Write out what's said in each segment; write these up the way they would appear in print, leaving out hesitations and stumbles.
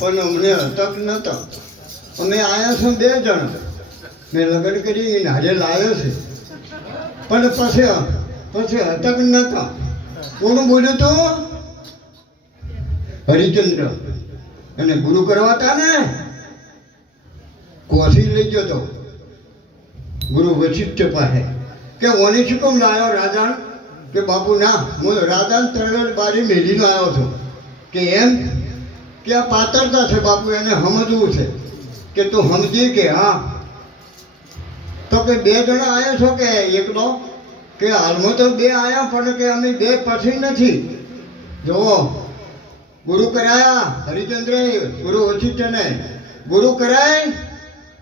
પણ અમને તક નહોતો. અમે આવ્યા છું 2 જણ. મેં લગ્ન કરી હારે લાવ્યો છે, પણ પછી અટક નહોતા. કોણ બોલ્યું તો? હરિચંદ્ર. અને ગુરુ કરવા હતા ને, કોસી લઈ ગયો તો ગુરુ વશિષ્ઠ પાસે કે ઓને શું કેમ લાવ્યો રાજાન? કે બાપુ ના, હું રાજાન તરત બારી મેલીને આવ્યો છું. કે એમ? કે આ પાતળતા છે બાપુ, એને સમજવું છે. કે તું સમજી? કે હા. તો કે 2 જણા આવ્યા છો કે એકલો? કે હાલમાં તો 2 આવ્યા, પણ કે અમે 2 પછી નથી. જુઓ, ગુરુ કરાયા હરિચંદ્રે, ગુરુ વશિષ્ઠને ગુરુ કરાય.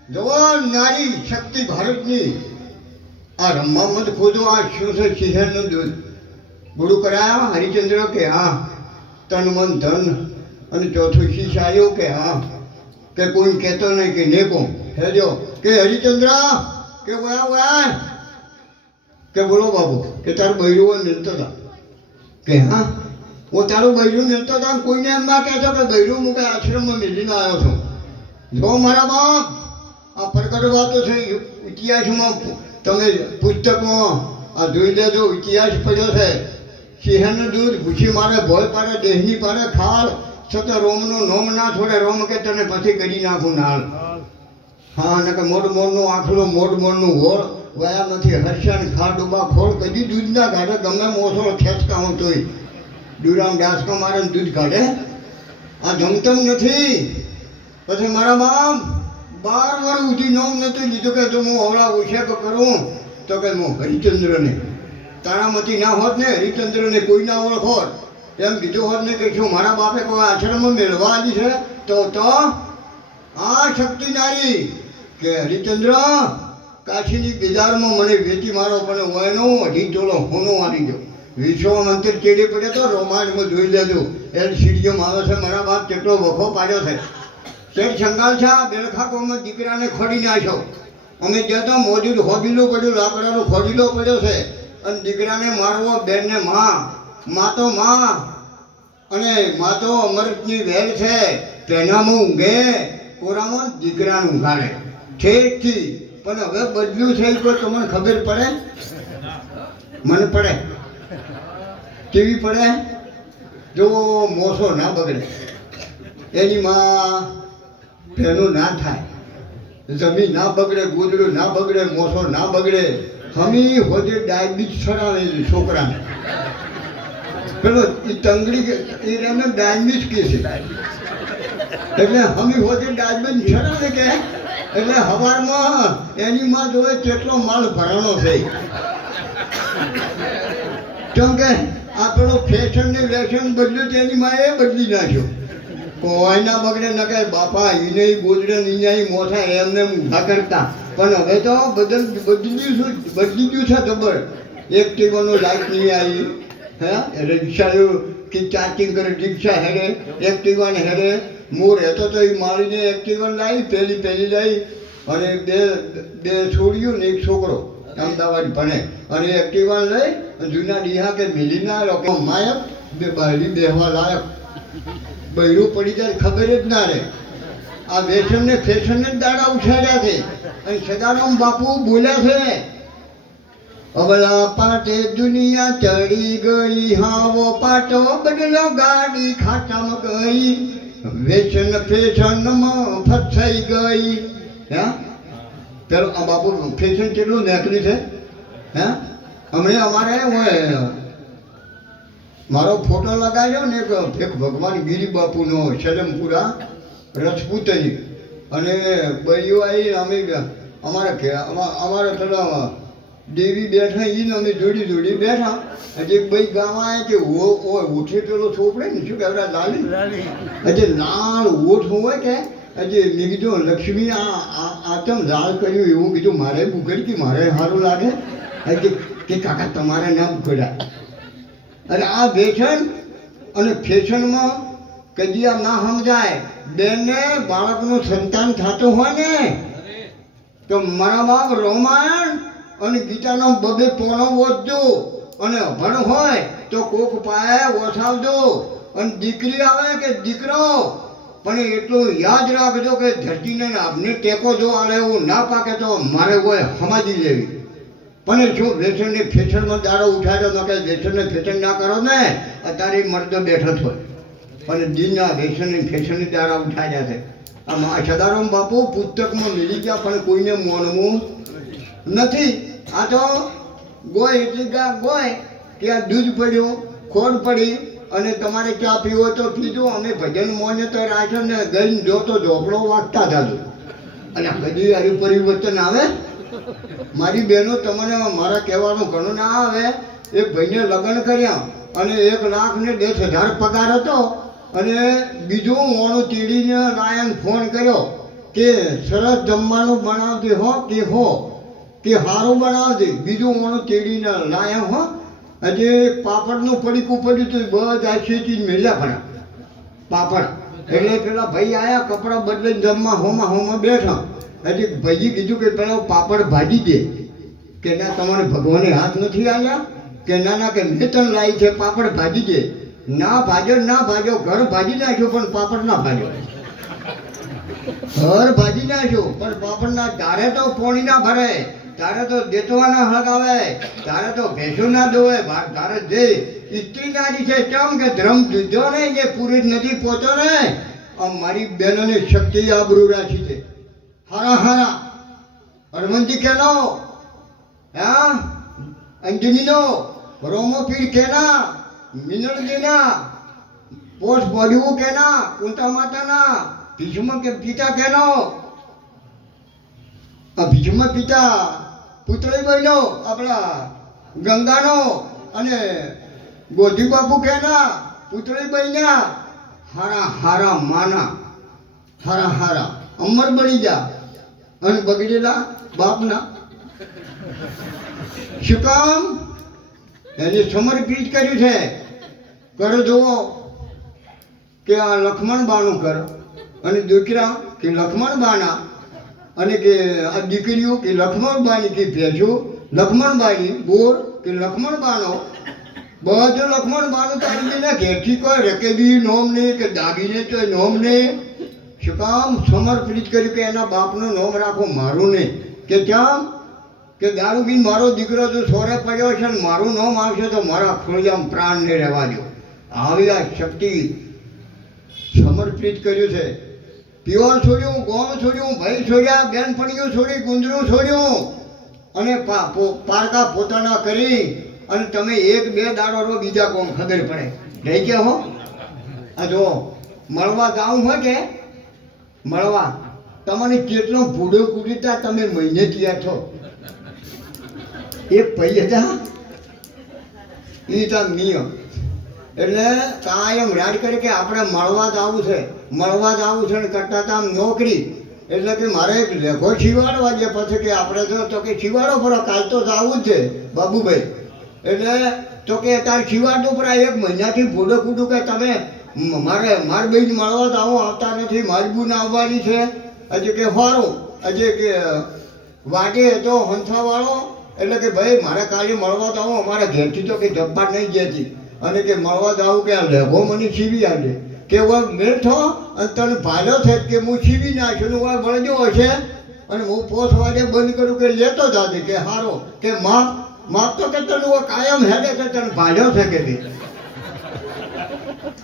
જુઓ, નારી શક્તિ ભારતની આ રમવા મત ખોદો. આ શું છે? સિંહણનું દૂધ. ગુરુ કરાયા હરિચંદ્ર. કે હા. તન મન ધન અને ચોથું શીશ આવ્યું. કે હા. કે કોઈ કહેતો નહીં કે નેકો હેજો. કે હરિચંદ્ર કે વયા કે બોલો બાબુ. કે તારું બૈરું મિલતો હતા? કે હા, હું તારું બૈરું મિલતો હતા. કોઈને એમ ના કહેતો કે બૈરું હું કઈ આશ્રમમાં મિલીને આવ્યો છું. જો મારા બાપ, આ પ્રગટ વાતો છે. ઇતિહાસમાં તમે પુસ્તકમાં આ જોઈ લેજો. ઇતિહાસ પડ્યો છે. સિંહનું દૂધ ભૂસી મારે, ભોય પાડે, દેહની પાડે ખાળ, છતાં રોમનું નોમ ના છોડે. રોમ કે તને પછી કરી નાખું નાળ. હા, ને કે મોડનું આખલું મોડનું હોળ વયા નથી. હર્ષણ ખા ડૂબા ખોળ, કદી દૂધ ના કાઢે. ગમે મોસળ ખેંચતા હું તોય ડુરામ ડાસકો મારે દૂધ કાઢે. આ જમતમ નથી. પછી મારા બાપ 12 વર્ષ સુધી નોમ નથી લીધું કે જો હું અવળા ઓછેક કરું તો કે હું હરિચંદ્રને તારામાંથી ના હોત ને, હરિચંદ્રને કોઈ ના ઓળખોત. એમ કીધું હોત ને કે શું મારા બાપે કોઈ આશ્રમમાં મેળવા આવી છે તો આ શક્તિ નારી કે હરિચંદ્ર કાશીની બજારમાં મને વેચી મારો, પણ વયનો 2.5 તોલો હોનો આવી ગયો. વિશ્વમંત્ર ચેડી પડ્યો તો રોમાન્સમાં જોઈ લેજો. LCDમાં આવે છે. મારા બાપ કેટલો વખો પાડ્યો છે. શેઠ શંગાલ છે બેલખા કોમમાં દીકરાને ખોડી નાખ્યો. અમે જતા મોજૂદ હોબીલું પડ્યું, લાકડાનો ખોડીલો પડ્યો છે. અને દીકરાને મારવો, બેનને મા તો મા અને મા તો અમૃતની વેલ છે. તેનામાં ઊંઘે, કોરામાં દીકરાનું ઊંઘાડે ઠેકથી. પણ હવે બદલ્યું છે કોઈ તમને ખબર પડે? મને પડે. કેવી પડે? જો મોસો ના બગડે, એની માં પેલું ના થાય, જમીન ના બગડે, ગોદડું ના બગડે, મોસો ના બગડે. હમી હોજે ડાયાબિટીસ છોડાવે છોકરાને. પેલો એ તંગડી એને ડાયાબિટીસ કહે છે. એટલે હમી હોજે ડાયાબિટીસ છોડાવે કે એટલે હવારમાં એની માં જોડે કેટલો માલ ભરાણો છે. કેમ કે આ પેલો ફેશન ને વેશન બદલ્યું તેની માં એ બદલી નાખ્યો. કોઈ ના બગડે ન કે બાપા એને ગોદડે નીનાઈ મોઠા એમને ઊંધા કરતા. પણ હવે તો બદલી ગયું છે ખબર. એક્ટિવાનો લાઈટ નહીં આવી. હે રિક્ષા કે ચાર્જિંગ કરે, રિક્ષા હેડે, એક્ટિવાને હેડે. મોર રહેતો તો એ મારીને એક્ટિવાને લાવી, પહેલી લાવી. અને બે છોડ્યું ને 1 છોકરો અમદાવાદ ભણે. અને એક્ટિવાને લઈ જૂના ડીહા કે મિલીના લોકો માયક બે બાયડી બેહવા લાયક. બૈરું પડી જાય ખબર જ ના રહે. આ વેસન ને ફેશન ને દાડા ઉછાળ્યા છે. અને સદારામ બાપુ બોલ્યા છે, અબલા પાટે દુનિયા ચડી ગઈ, હાવો પાટો બદલો ગાડી ખાટામાં ગઈ, વેસન ફેશનમાં ફસાઈ ગઈ. હે પેલો આ બાપુ ફેશન કેટલું નીકળી છે. હે હમણાં અમારે હોય મારો ફોટો લગાવ્યો ને એક ભગવાન ગિરી બાપુનો સદમપુરા રજપૂતની. અને બૈરીઓ આવી અમે અમારે પેલા દેવી બેઠા એને અમે જોડી બેઠા. હજી બઈ ગામમાં આવ્યા કે ઓઠે પેલો છોકરે ને શું કહેવાય લાલી, હજી લાલ ઓઠ હોય કે હજી મેં કીધું લક્ષ્મી આ તમ લાલ કર્યું એવું કીધું મારે બુકડી કે મારે સારું લાગે. હજી કે કાકા તમારે ના બુકડ્યા. અરે આ વેસન અને ફેશનમાં કદી આ ના સમજાય. બેનને બાળકનું સંતાન થતું હોય ને તો મારા બાપ રામાયણ અને ગીતાનો 2 પોણો વાંચજો. અને અભણ હોય તો કોક પાયે ઓછાવજો. અને દીકરી આવે કે દીકરો પણ એટલું યાદ રાખજો કે ધરતીને આપને ટેકો જો આલે એવું ના પાકે તો મારે કોઈ સમાધિ લેવી. પણ શું વ્યસનની ફેશનમાં દાડો ઉઠાડ્યો ન કે વ્યસનને ફેશન ના કરો ને અત્યારે મર્દ બેઠો જ હોય. પણ દિનના વ્યસનની ફેશનની દાડા ઉઠાડ્યા છે. આ સદારામ બાપુ પુસ્તકમાં મિલી ગયા પણ કોઈને મોનવું નથી. આ તો ગોય એટલી ગોય કે આ દૂધ પડ્યું, ખોડ પડી અને તમારે ચા પીવો તો પીધું. અમે ભજન મોને તો રાખ્યો ને ગઈને જો તો ઝોપડો વાગતા હતા. અને બધી આનું પરિવર્તન આવે. મારી બહેનો તમને મારા કહેવાનું ઘણું ના આવે. એક ભાઈને લગ્ન કર્યા અને 1,10,000 પગાર હતો અને બીજું મોણું તીડીને લાયન ફોન કર્યો કે સરસ જમવાનું બનાવતી હો કે સારું બનાવતી. બીજું મોણું તીડીને લાયા હો. હજી પાપડનું પડીકું પડ્યું હતું બધા ચીજ મેળ્યા ખરા પાપડ. એટલે પેલા ભાઈ આવ્યા કપડાં બદલીને જમવા હોમાં બેઠા. હજી ભાઈએ કીધું કે પેલા પાપડ ભાજી દે. કે ના તમારે ભગવાને હાથ નથી આવ્યા કે ના કે મેં તને લાવી છે પાપડ ભાજી દે. ના ભાજો ઘર ભાજી નાખ્યો પણ પાપડ ના ભાજો. ઘર ભાજી નાખ્યો પણ પાપડ ના. તારે તો પોણી ના ભરે, તારે તો દેતવાના હળગાવે, તારે તો ભેંસો ના દોવે, તારે જે સ્ત્રી નારી છે ચમ કે ધ્રમ દીધો ને જે પૂરી નથી પહોંચો ને. મારી બહેનોની શક્તિ આબરૂ રાખી છે. હારા હરમંદી કેનો, હા અંજનીનો, રોમો પીર કેના, મિનળજીના, પોષ પડ્યું કેના, કુંતા માતાના, ભીષ્મ કે પિતા કેનો, ભીષ્મ પિતા પુત્રભાઈનો આપણા ગંગાનો અને ગોધી બાપુ કેના પુત્રભાઈના. હારા માના હારા અમર બની જા અને બગડેલા બાપના. શું કામ? એને સમર્પિત કર્યું છે. કરો જુઓ કે આ લક્ષ્મણ બાનું કર અને દીકરા કે લક્ષ્મણ બાના અને કે આ દીકરીઓ કે લક્ષ્મણ બાની કે ભેંસો લક્ષ્મણ બાની બોર કે લક્ષ્મણ બાનો. બધું લક્ષ્મણ બાનું તારીને ઘેરથી કોઈ રકેબી નોમ નહીં કે દાગીને તો નોમ નહીં. શું કામ? સમર્પિત કર્યું કે એના બાપનું નામ રાખો, મારું નહીં. કે કેમ? કે દારૂ પીને મારો દીકરો જો સોરે પડ્યો છે ને મારું નામ આવશે તો મારા ખોળિયામ પ્રાણ નહીં રહેવા દો. આવી આ શક્તિ સમર્પિત કર્યું છે. પીવર છોડ્યું, ગોમ છોડ્યું, ભાઈ છોડ્યા, બેનપણીઓ છોડી, ગુંદરું છોડ્યું અને પારકા પોતાના કરી અને તમે 1-2 દાડો રહો બીજા કોમ ખબર પડે રહી ગયા હો. આ જો મળવા ગાવું હોય કે મળવા તમને કેટલો ભૂડો કૂદીતા તમે મહિને તૈયાર છો. એક ભાઈ હતા એ હતા નિયમ એટલે કાયમ રાડ કરે કે આપણે મળવા જ આવું છે ને કરતા હતા આમ નોકરી. એટલે કે મારે એક લેખો શિવાડવા છે પછી કે આપણે તો કે શિવાડો ફરો કાલ તો આવું જ છે બાબુભાઈ. એટલે તો કે તાર શિવાડું પર 1 મહિનાથી ભૂડો કૂદું કે તમે મારી બેન મળવા જ આવતા નથી, મારી બુન આવવાની છે. હજી કે સારું હજી કે વાગે તો હંસાવાળો એટલે કે ભાઈ મારે કાલે મળવા જ આવો, અમારા ઘેરથી તો કંઈ જબ્બાર નહીં જતી અને કે મળવા જ આવું કે આ લેગો મને સીવી આપજે કે હું મેળ થો અને તને ભાલો છે કે હું સીવી નાખ્યું હું વળજો હશે અને હું પોસ વાગે બંધ કરું કે લેતો જાતી કે સારો કે માપ તો કે તને કાયમ હેડે કે તને ભાલ્યો છે કે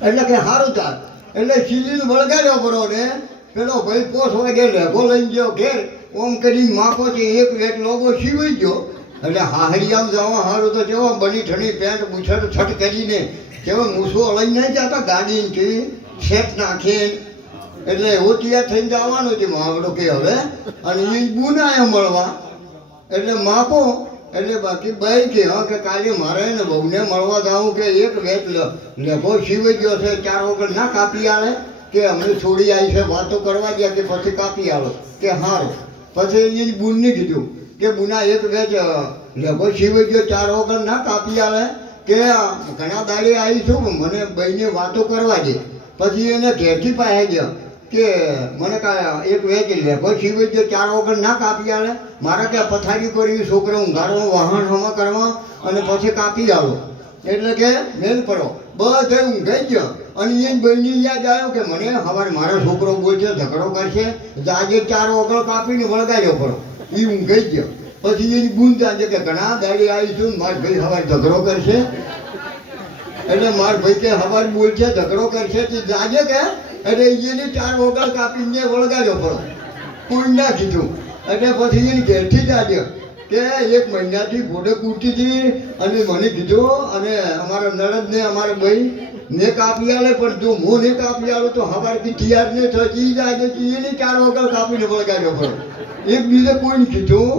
એટલે કે સારું ચાલ. એટલે સીલીને વળગાડ્યો બરો ને પેલો ભાઈ પોસ વાગે લેગો લઈ ગયો ઘેર ઓમ કરીને માપો છે એક લોગો સીવી ગયો. એટલે હાહરિયામ જવા સારું તો કેવા બની ઠણી પેન્ટ બુછડ છટ કરીને કેવા મૂસો લઈ નહીં જતા ગાડીથી સેટ નાખીને. એટલે એવું તૈયાર થઈને જવાનું છે માવડો કે હવે અને એ બુનાયા મળવા એટલે માપો. એટલે બાકી ભાઈ કે હા કે કાલે મારે ને બહુને મળવા જાઉં કે એક વેચ લેખો સીવી ગયો છે 4 વગર ના કાપી આવે કે અમને છોડી આવી છે વાતો કરવા ગયા કે પછી કાપી આવો કે સારું. પછી એ બુનને કીધું કે બુના એક વેચ લેખો સીવી ગયો 4 વગર ના કાપી આવે કે ઘણા દાડે આવી છું મને ભાઈને વાતો કરવા દે. પછી એને ઘેરથી પાસે ગયા કે મને એક વેચ લેખો સીવી ગયો 4 વગર ના કાપી આવે મારે કે પથારી કરી છોકરો ઊંઘાડવા વાહન હમા કરવા અને પછી કાપી આવો. એટલે કે મેલ પડો બધે ઊંઘાઈ ગયો અને એ બહેની યાદ આવ્યો કે મને સવારે મારો છોકરો બોલશે ઝઘડો કરશે તો આજે 4 ઓગળ કાપીને વળગાડ્યો પડો એ ઊંઘાઈ ગયો. પછી એની બૂંદ આજે કે ઘણા દાડી આવીશું મારા ભાઈ સવારે ઝઘડો કરશે એટલે મારા ભાઈ કે સવારે બોલશે ઝઘડો કરશે તે જાજે કે એટલે એની 4 ઓગળ કાપીને વળગાડ્યો પડો કોઈ ના કીધું. એટલે પછી એની ઘેરથી જ આવ્યો કે 1 મહિનાથી ઘોડે કૂદતી હતી અને મને કીધું અને અમારા નણંદને અમારા ભાઈ ને કાપી આલે પણ જો હું ને કાપી આલું તો સવારથી તૈયાર નહીં થતી જ આજે એની 4 વગર કાપીને વળગાડ્યો પડો. એક બીજે કોઈને કીધું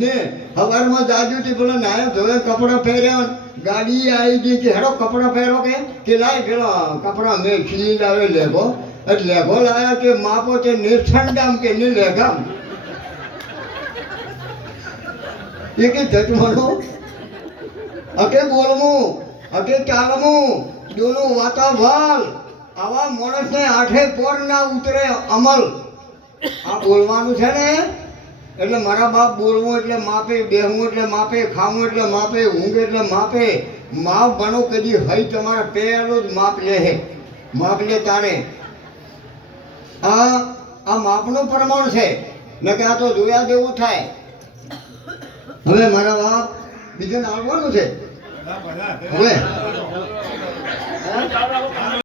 ને સવારમાં જાજુથી પેલા નાયા ધોયા કપડાં પહેર્યા ગાડી આવી ગઈ કે હેડો કપડાં પહેરો કે લાય પેલા કપડાં મેં ખીલી લાવે લેગો એટલે લેગો લાવ્યા કે માપો તે ને ઠંડામ કે ને લેગામ એ કે જજમાનો અકે બોલવું અકે ચાલવું દોનું વાતાવરણ આવા માણસને આઠે પોર ના ઉતરે અમલ આ બોલવાનું છે ને એટલે મારા બાપ બોલવું એટલે માપે બેહવું એટલે માપે ખાવું એટલે માપે ઊંઘ એટલે માપે માપ બનો કદી હઈ તમારા પહેલું જ માપ લે હે માપ લે તારે આ માપનું પ્રમાણ છે ને કે આ તો જોયા જેવું થાય. હવે મારા બાપ બીજાને આવવાનું છે હવે